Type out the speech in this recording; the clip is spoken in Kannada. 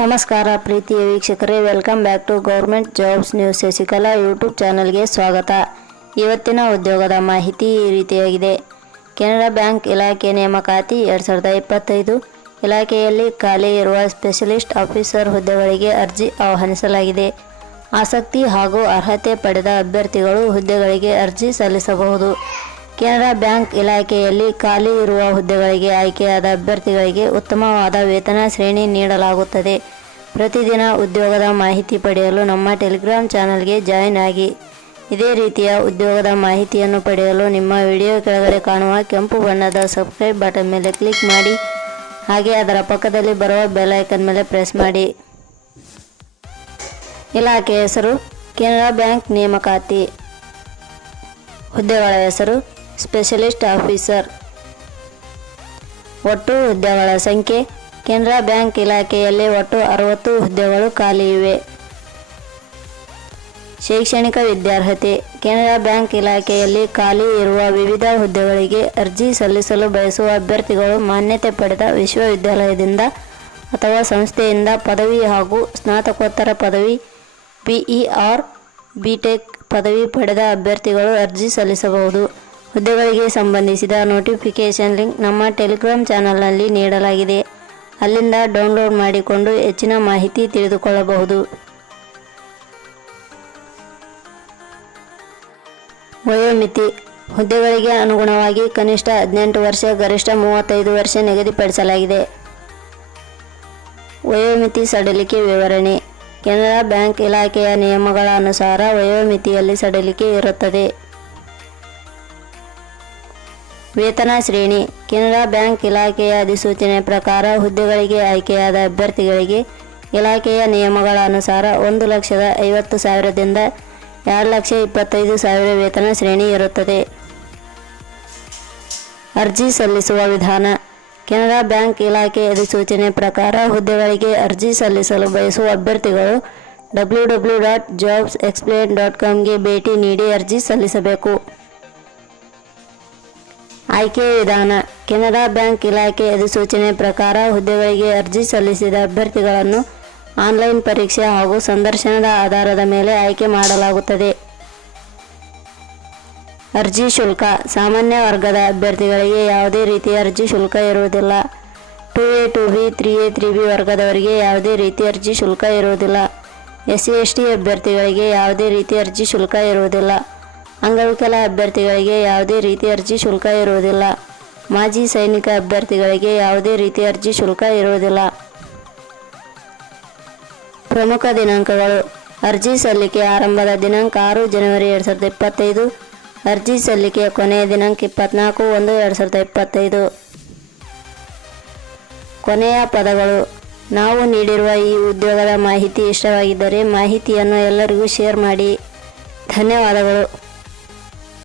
ನಮಸ್ಕಾರ ಪ್ರೀತಿಯ ವೀಕ್ಷಕರೇ welcome back to government jobs news Shashikala YouTube ಚಾನಲ್ಗೆ ಸ್ವಾಗತ. ಇವತ್ತಿನ ಉದ್ಯೋಗದ ಮಾಹಿತಿ ಈ ರೀತಿಯಾಗಿದೆ. ಕೆನರಾ ಬ್ಯಾಂಕ್ ಇಲಾಖೆ ನೇಮಕಾತಿ ಎರಡು ಸಾವಿರದ ಇಪ್ಪತ್ತೈದು. ಇಲಾಖೆಯಲ್ಲಿ ಖಾಲಿ ಇರುವ ಸ್ಪೆಷಲಿಸ್ಟ್ ಆಫೀಸರ್ ಹುದ್ದೆಗಳಿಗೆ ಅರ್ಜಿ ಆಹ್ವಾನಿಸಲಾಗಿದೆ. ಆಸಕ್ತಿ ಹಾಗೂ ಅರ್ಹತೆ ಪಡೆದ ಅಭ್ಯರ್ಥಿಗಳು ಹುದ್ದೆಗಳಿಗೆ ಅರ್ಜಿ ಸಲ್ಲಿಸಬಹುದು. ಕೆನರಾ ಬ್ಯಾಂಕ್ ಇಲಾಖೆಯಲ್ಲಿ ಖಾಲಿ ಇರುವ ಹುದ್ದೆಗಳಿಗೆ ಆಯ್ಕೆಯಾದ ಅಭ್ಯರ್ಥಿಗಳಿಗೆ ಉತ್ತಮವಾದ ವೇತನ ಶ್ರೇಣಿ ನೀಡಲಾಗುತ್ತದೆ. ಪ್ರತಿದಿನ ಉದ್ಯೋಗದ ಮಾಹಿತಿ ಪಡೆಯಲು ನಮ್ಮ ಟೆಲಿಗ್ರಾಮ್ ಚಾನಲ್ಗೆ ಜಾಯಿನ್ ಆಗಿ. ಇದೇ ರೀತಿಯ ಉದ್ಯೋಗದ ಮಾಹಿತಿಯನ್ನು ಪಡೆಯಲು ನಿಮ್ಮ ವಿಡಿಯೋ ಕೆಳಗಡೆ ಕಾಣುವ ಕೆಂಪು ಬಣ್ಣದ ಸಬ್ಸ್ಕ್ರೈಬ್ ಬಟನ್ ಮೇಲೆ ಕ್ಲಿಕ್ ಮಾಡಿ. ಹಾಗೆ ಅದರ ಪಕ್ಕದಲ್ಲಿ ಬರುವ ಬೆಲ್ ಐಕನ್ ಮೇಲೆ ಪ್ರೆಸ್ ಮಾಡಿ. ಇಲಾಖೆ ಹೆಸರು ಕೆನರಾ ಬ್ಯಾಂಕ್ ನೇಮಕಾತಿ. ಹುದ್ದೆಗಳ ಹೆಸರು ಸ್ಪೆಷಲಿಸ್ಟ್ ಆಫೀಸರ್. ಒಟ್ಟು ಹುದ್ದೆಗಳ ಸಂಖ್ಯೆ, ಕೆನರಾ ಬ್ಯಾಂಕ್ ಇಲಾಖೆಯಲ್ಲಿ ಒಟ್ಟು ಅರವತ್ತು ಹುದ್ದೆಗಳು ಖಾಲಿ ಇವೆ. ಶೈಕ್ಷಣಿಕ ವಿದ್ಯಾರ್ಹತೆ, ಕೆನರಾ ಬ್ಯಾಂಕ್ ಇಲಾಖೆಯಲ್ಲಿ ಖಾಲಿ ಇರುವ ವಿವಿಧ ಹುದ್ದೆಗಳಿಗೆ ಅರ್ಜಿ ಸಲ್ಲಿಸಲು ಬಯಸುವ ಅಭ್ಯರ್ಥಿಗಳು ಮಾನ್ಯತೆ ಪಡೆದ ವಿಶ್ವವಿದ್ಯಾಲಯದಿಂದ ಅಥವಾ ಸಂಸ್ಥೆಯಿಂದ ಪದವಿ ಹಾಗೂ ಸ್ನಾತಕೋತ್ತರ ಪದವಿ, ಬಿಇಆರ್, ಬಿಟೆಕ್ ಪದವಿ ಪಡೆದ ಅಭ್ಯರ್ಥಿಗಳು ಅರ್ಜಿ ಸಲ್ಲಿಸಬಹುದು. ಹುದ್ದೆಗಳಿಗೆ ಸಂಬಂಧಿಸಿದ ನೋಟಿಫಿಕೇಷನ್ ಲಿಂಕ್ ನಮ್ಮ ಟೆಲಿಗ್ರಾಮ್ ಚಾನಲ್ನಲ್ಲಿ ನೀಡಲಾಗಿದೆ. ಅಲ್ಲಿಂದ ಡೌನ್ಲೋಡ್ ಮಾಡಿಕೊಂಡು ಹೆಚ್ಚಿನ ಮಾಹಿತಿ ತಿಳಿದುಕೊಳ್ಳಬಹುದು. ವಯೋಮಿತಿ. ಹುದ್ದೆಗಳಿಗೆ ಅನುಗುಣವಾಗಿ ಕನಿಷ್ಠ ಹದಿನೆಂಟು ವರ್ಷ, ಗರಿಷ್ಠ ಮೂವತ್ತೈದು ವರ್ಷ ನಿಗದಿಪಡಿಸಲಾಗಿದೆ. ವಯೋಮಿತಿ ಸಡಿಲಿಕೆ ವಿವರಣೆ. ಕೆನರಾ ಬ್ಯಾಂಕ್ ಇಲಾಖೆಯ ನಿಯಮಗಳ ಅನುಸಾರ ವಯೋಮಿತಿಯಲ್ಲಿ ಸಡಿಲಿಕೆ ಇರುತ್ತದೆ. ವೇತನ ಶ್ರೇಣಿ, ಕೆನರಾ ಬ್ಯಾಂಕ್ ಇಲಾಖೆಯ ಅಧಿಸೂಚನೆ ಪ್ರಕಾರ ಹುದ್ದೆಗಳಿಗೆ ಆಯ್ಕೆಯಾದ ಅಭ್ಯರ್ಥಿಗಳಿಗೆ ಇಲಾಖೆಯ ನಿಯಮಗಳ ಅನುಸಾರ ಒಂದು ಲಕ್ಷದ ಐವತ್ತು ಸಾವಿರದಿಂದ ಎರಡು ಲಕ್ಷ ಇಪ್ಪತ್ತೈದು ಸಾವಿರ ವೇತನ ಶ್ರೇಣಿ ಇರುತ್ತದೆ. ಅರ್ಜಿ ಸಲ್ಲಿಸುವ ವಿಧಾನ, ಕೆನರಾ ಬ್ಯಾಂಕ್ ಇಲಾಖೆ ಅಧಿಸೂಚನೆ ಪ್ರಕಾರ ಹುದ್ದೆಗಳಿಗೆ ಅರ್ಜಿ ಸಲ್ಲಿಸಲು ಬಯಸುವ ಅಭ್ಯರ್ಥಿಗಳು W W dot jobs explain dot ಕಾಮ್ಗೆ ಭೇಟಿ ನೀಡಿ ಅರ್ಜಿ ಸಲ್ಲಿಸಬೇಕು. ಆಯ್ಕೆ ವಿಧಾನ. ಕೆನರಾ ಬ್ಯಾಂಕ್ ಇಲಾಖೆ ಅಧಿಸೂಚನೆ ಪ್ರಕಾರ ಹುದ್ದೆಗಳಿಗೆ ಅರ್ಜಿ ಸಲ್ಲಿಸಿದ ಅಭ್ಯರ್ಥಿಗಳನ್ನು ಆನ್ಲೈನ್ ಪರೀಕ್ಷೆ ಹಾಗೂ ಸಂದರ್ಶನದ ಆಧಾರದ ಮೇಲೆ ಆಯ್ಕೆ ಮಾಡಲಾಗುತ್ತದೆ. ಅರ್ಜಿ ಶುಲ್ಕ. ಸಾಮಾನ್ಯ ವರ್ಗದ ಅಭ್ಯರ್ಥಿಗಳಿಗೆ ಯಾವುದೇ ರೀತಿಯ ಅರ್ಜಿ ಶುಲ್ಕ ಇರುವುದಿಲ್ಲ. Two A, two B, three A, three B ವರ್ಗದವರಿಗೆ ಯಾವುದೇ ರೀತಿ ಅರ್ಜಿ ಶುಲ್ಕ ಇರುವುದಿಲ್ಲ. ಎಸ್ ಸಿ, ಎಸ್ ಟಿ ಅಭ್ಯರ್ಥಿಗಳಿಗೆ ಯಾವುದೇ ರೀತಿ ಅರ್ಜಿ ಶುಲ್ಕ ಇರುವುದಿಲ್ಲ. ಅಂಗವಿಕಲ ಅಭ್ಯರ್ಥಿಗಳಿಗೆ ಯಾವುದೇ ರೀತಿ ಅರ್ಜಿ ಶುಲ್ಕ ಇರುವುದಿಲ್ಲ. ಮಾಜಿ ಸೈನಿಕ ಅಭ್ಯರ್ಥಿಗಳಿಗೆ ಯಾವುದೇ ರೀತಿ ಅರ್ಜಿ ಶುಲ್ಕ ಇರುವುದಿಲ್ಲ. ಪ್ರಮುಖ ದಿನಾಂಕಗಳು. ಅರ್ಜಿ ಸಲ್ಲಿಕೆ ಆರಂಭದ ದಿನಾಂಕ ಆರು ಜನವರಿ ಎರಡು ಸಾವಿರದ ಇಪ್ಪತ್ತೈದು. ಅರ್ಜಿ ಸಲ್ಲಿಕೆಯ ಕೊನೆಯ ದಿನಾಂಕ ಇಪ್ಪತ್ನಾಲ್ಕು ಒಂದು ಎರಡು ಸಾವಿರದ ಇಪ್ಪತ್ತೈದು. ಕೊನೆಯ ಪದಗಳು. ನಾವು ನೀಡಿರುವ ಈ ಉದ್ಯೋಗದ ಮಾಹಿತಿ ಇಷ್ಟವಾಗಿದ್ದರೆ ಮಾಹಿತಿಯನ್ನು ಎಲ್ಲರಿಗೂ ಶೇರ್ ಮಾಡಿ. ಧನ್ಯವಾದಗಳು.